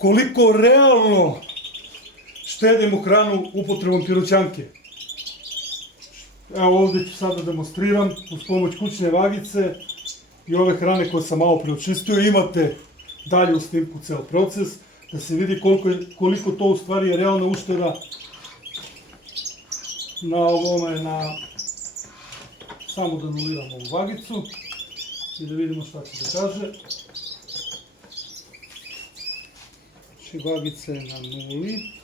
koliko realno štedimo hranu upotrebom piroćanke. Evo ovdje ću sada demonstriram uz pomoć kućne vagice i ove hrane koje sam malo preočistio. Imate dalje u snimku ceo proces da se vidi koliko to u stvari je realna ušteda na ovome, samo da anuliram ovu vagicu i da vidimo šta će da kaže. Znači vagica je na nuli.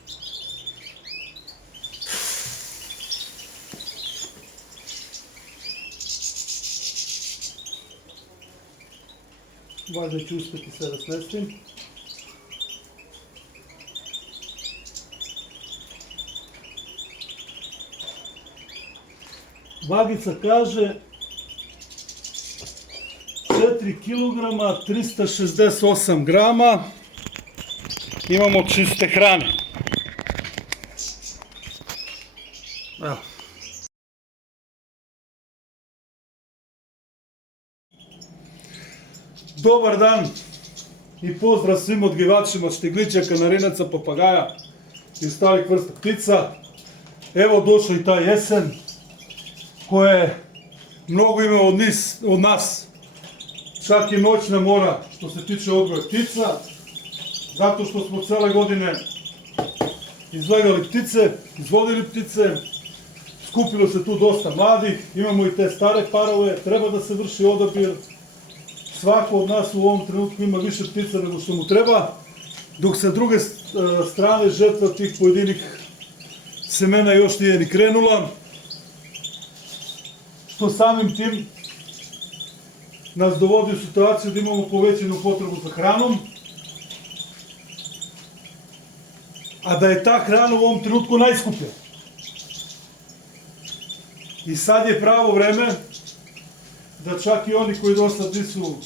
Valjda ću uspjeti sve da smestim. Vagica kaže 4 kg 368 grama imamo čiste hrane. Evo. Dobar dan i pozdrav svim odgivačima štiglića, kanarinaca, papagaja i ostalih vrsta ptica. Evo došla i ta jesen koje mnogo ima od nas, čak i noćna mora što se tiče odgoja ptica, zato što smo cele godine izlagali ptice, izvodili ptice, skupilo se tu dosta mladih, imamo i te stare parove, treba da se vrši odabir. Svako od nas u ovom trenutku ima više ptica nego što mu treba, dok sa druge strane žetva tih pojedinih semena još nije ni krenula, što samim tim nas dovodi u situaciju da imamo povećanu potrebu za hranom, a da je ta hrana u ovom trenutku najskuplja. I sad je pravo vreme da čak i oni koji dosta nisu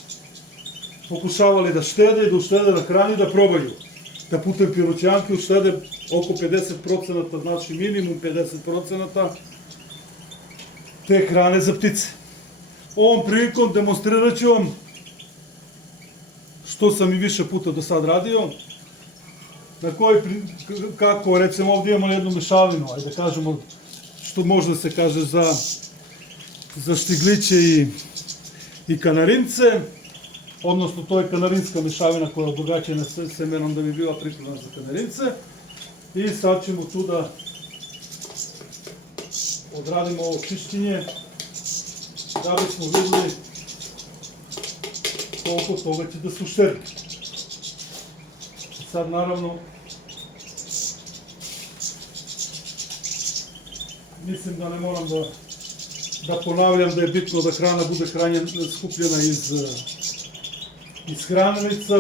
pokušavali da štede, da uštede na hrani, da probaju. Da putem piroćanke uštede oko 50%, znači minimum 50% te hrane za ptice. Ovom prilikom demonstrirat ću vam, što sam i više puta do sad radio, kako recimo ovdje imamo jednu mešavinu, ajde da kažemo što može da se kaže za štigliće i kanarince, odnosno to je kanarinska mešavina koja je obogaćena semenom da bi bila prikladna za kanarince. I sad ćemo tu da odradimo ovo čišćenje da bismo vidjeli koliko toga će da se uštedi. Sad naravno mislim da ne moram da ponavljam da je bitno da hrana bude skupljena iz hranilica,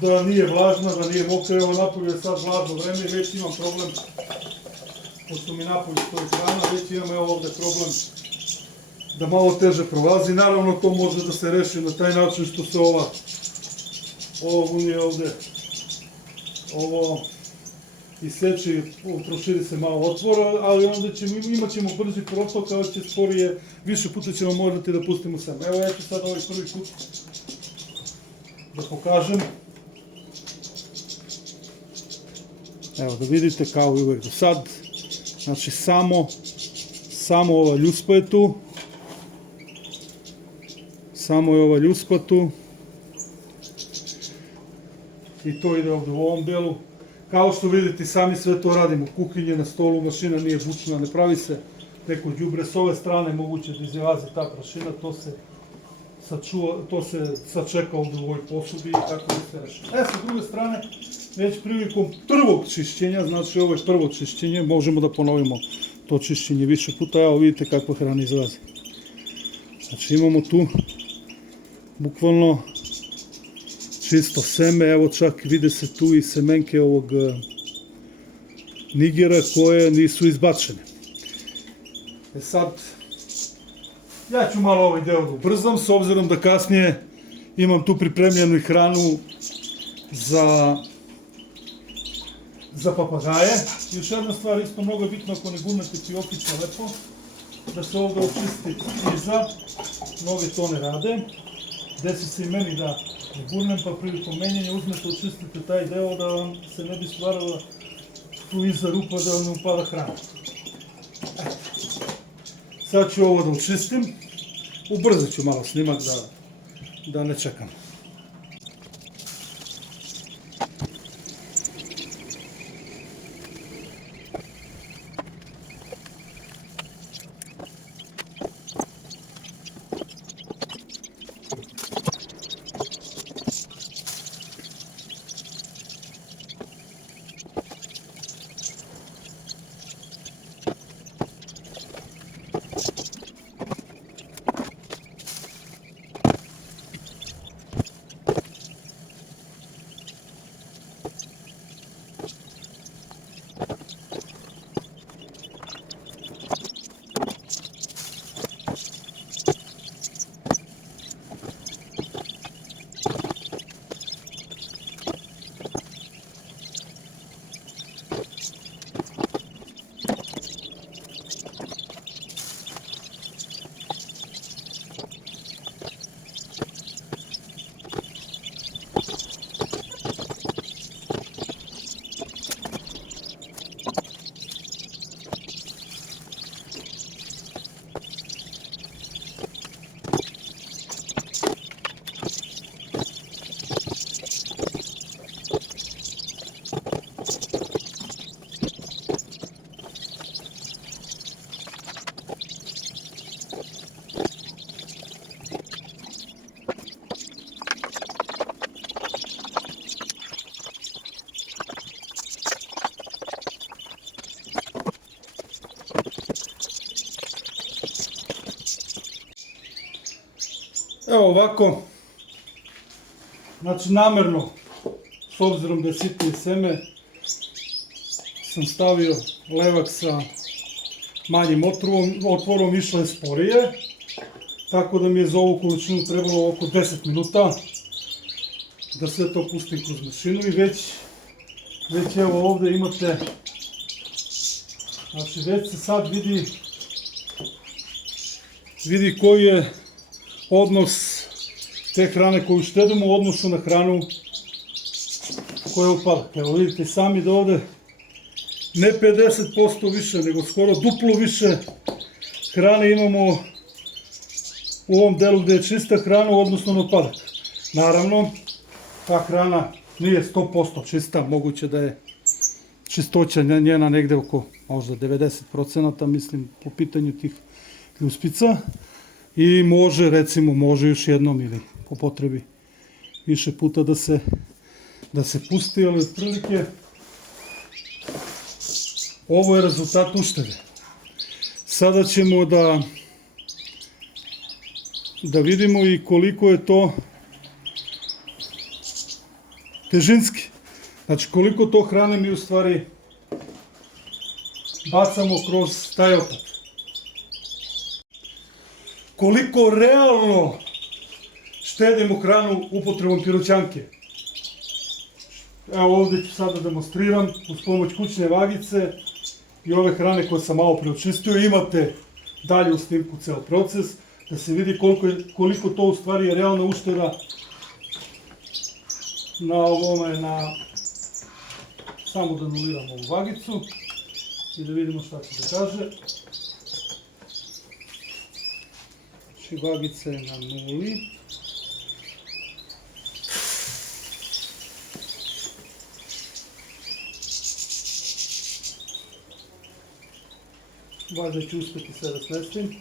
da nije vlažna, da nije mokra. Evo napolje je sad vlažno vreme i već imam problem, pošto mi napolje stoji hrana, već imam evo ovdje problem da malo teže prolazi. Naravno to može da se reši na taj način što se ovo unije ovdje, ovo iseče, proširi se malo otvora, ali onda imat ćemo brzi protok, ali će sporije, više puta ćemo morati da pustimo seme. Evo ja ću sad ovaj prvi put da pokažem. Evo da vidite kao i uvek do sad, znači samo ova ljuspa je tu, samo je ova ljuspa tu i to ide ovdje u ovom delu. Kao što vidite, sami sve to radimo, kuhinje na stolu, mašina nije bučna, ne pravi se neko đubre, s ove strane moguće da izlazi ta prašina, to se sačeka ovdje u ovoj posudi i tako da se reši. Sa druge strane, već prilikom prvog čišćenja, znači ovo je prvo čišćenje, možemo da ponovimo to čišćenje više puta, evo vidite kakva hrana izlazi. Znači imamo tu bukvalno čisto seme, evo čak vide se tu i semenke ovog nigera koje nisu izbačene. Sad, ja ću malo ovaj deo da ubrzam, s obzirom da kasnije imam tu pripremljenu i hranu za papagaje. Još jedna stvar, isto mnogo je bitno ako ne gurnete fiokice lepo, da se ovdje očisti iza, mnogi to ne rade. desi se i meni da gurnem, pa prilikom menjanja uzmete, očistite taj deo da vam se ne bi stvarala tu iza rupa da vam ne upada hrana. Sad ću ovo da očistim, ubrzat ću malo snimak da ne čekam. Evo ovako, znači namerno, s obzirom da je sitnije seme, sam stavio levak sa manjim otvorom, išlo je sporije, tako da mi je za ovu količinu trebalo oko 10 minuta da sve to pustim kroz mašinu i već evo ovdje imate, znači već se sad vidi koji je odnos te hrane koju štedimo u odnosu na hranu koja je upada. Evo vidite sami da ovdje ne 50% više, nego skoro duplo više hrane imamo u ovom delu gdje je čista hrana u odnosu na otpadak. Naravno, ta hrana nije 100% čista, moguće da je čistoća njena negde oko možda 90%, mislim, po pitanju tih ljuspica. I može, recimo, može još jednom ili po potrebi više puta da se pusti, ali otprilike ovo je rezultat uštede. Sada ćemo da vidimo i koliko je to težinski. Znači koliko to hrane mi u stvari bacamo kroz taj otpad. Koliko realno štedimo hranu upotrebom piroćanke. Evo ovdje ću sada demonstriram uz pomoć kućne vagice i ove hrane koje sam malo preočistio. Imate dalje u snimku ceo proces da se vidi koliko to u stvari je realna ušteda na ovome, samo da anuliram ovu vagicu i da vidimo šta će da kaže. Znači vagica je na nuli. Valjda ću uspjeti sve da smestim.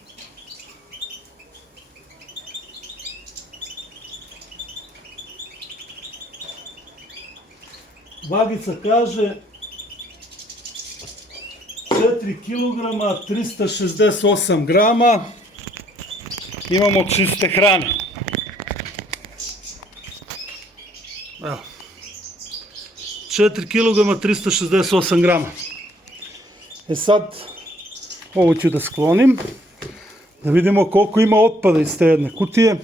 Vagica kaže 4 kg 368 grama imamo čiste hrane. Evo. 4 kg 368 grama. E sad, ovo ću da sklonim, da vidimo koliko ima otpada iz te jedne kutije.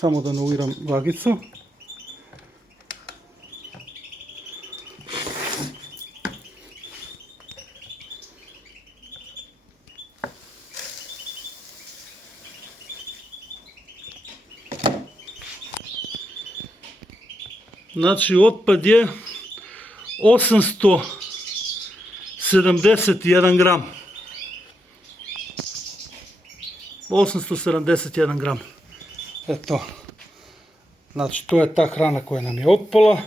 Samo da anuliram vagicu. Znači otpad je 871 gram. 871 gram. Eto. Znači to je ta hrana koja nam je otpala.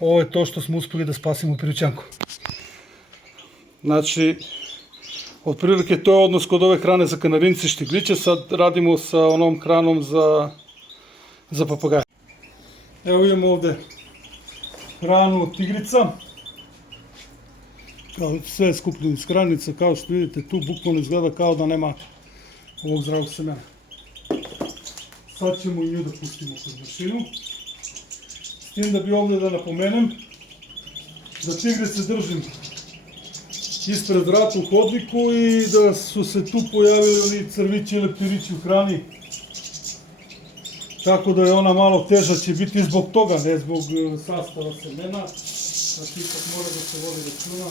Ovo je to što smo uspjeli da spasimo Piroćanku. Znači, otprilike to je odnos kod ove hrane za kanarince i štigliće. Sad radimo sa onom hranom za papagaje. Evo imamo ovdje hranu od tigrica. Kao sve skupljeno iz hranica, kao što vidite tu bukvalno izgleda kao da nema ovog zdravog semena. Sad ćemo i nju da pustimo kroz mašinu. S tim da bi ovdje da napomenem da tigrice držim ispred vrata u hodniku i da su se tu pojavili oni crvići i leptirići u hrani. Tako da je ona malo teža će biti zbog toga, ne zbog sastava semena. Znači ipak mora da se vodi računa.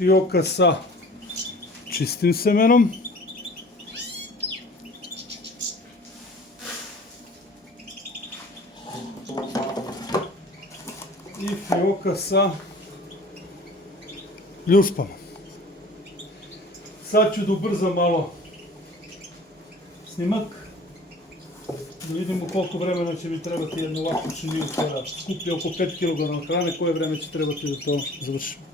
Fioka sa čistim semenom. I fioka sa ljušpama. Sad ću da ubrzam malo snimak. Da vidimo koliko vremena će mi trebati jedno ovako činiju koja skuplja oko 5 kg hrane, koje vreme će trebati da to završimo.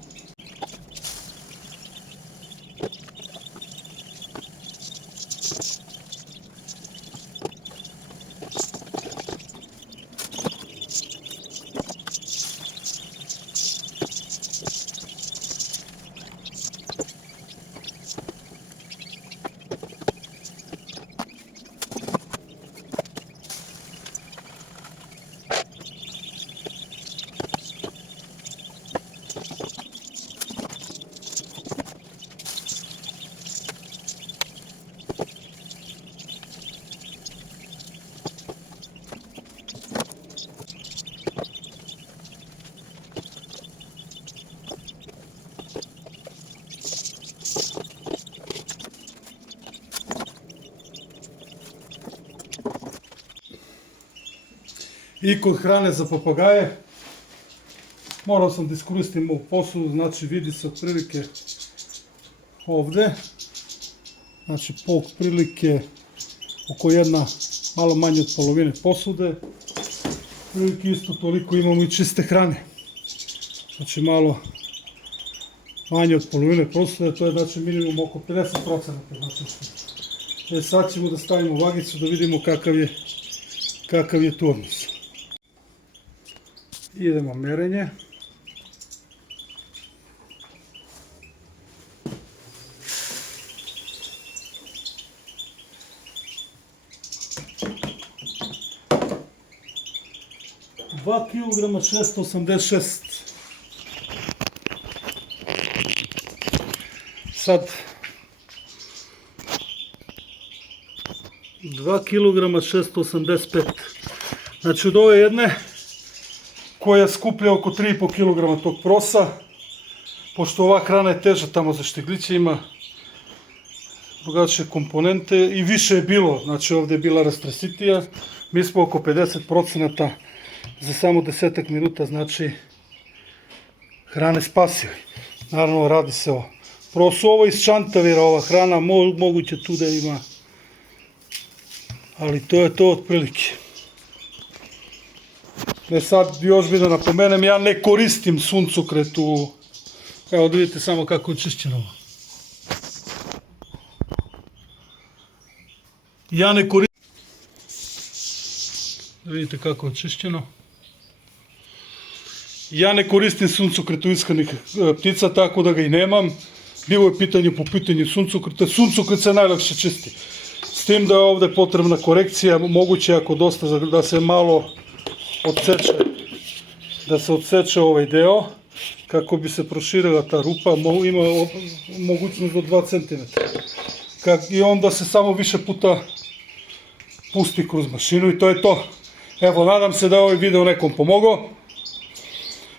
I kod hrane za papagaje morao sam da iskoristim ovu posudu, znači vidi se otprilike ovdje, znači po prilike oko jedna malo manje od polovine posude, prilike isto toliko imamo i čiste hrane, znači malo manje od polovine posude, to je znači minimum oko 50%. Znači, sad ćemo da stavimo vagicu da vidimo kakav je tu odnos. Idemo merenje. Dva kilograma 686. Sad 2 kilograma 685. Znači od ove jedne koja skuplja oko 3,5 kg tog prosa, pošto ova hrana je teža tamo za štigliće, ima drugačije komponente i više je bilo, znači ovdje je bila rastresitija, mi smo oko 50% za samo 10 minuta, znači hrane spasili. Naravno radi se o prosu, ovo iz čantavira ova hrana, moguće tu da ima, ali to je to otprilike. Sad još bi da napomenem, ja ne koristim suncokret u... Evo da vidite samo kako je čišćeno ovo. Ja ne koristim... Da vidite kako je očišćeno. Ja ne koristim suncokreta iskanih ptica, tako da ga i nemam. Bilo je pitanje po pitanju suncokreta. Suncokret se najlakše čisti. S tim da je ovde potrebna korekcija, moguće ako dosta da se malo odseče, da se odseče ovaj deo, kako bi se proširila ta rupa, ima mogućnost do 2 cm. I onda se samo više puta pusti kroz mašinu i to je to. Evo, nadam se da je ovaj video nekom pomogao,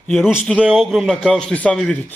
jer ušteda je ogromna kao što i sami vidite.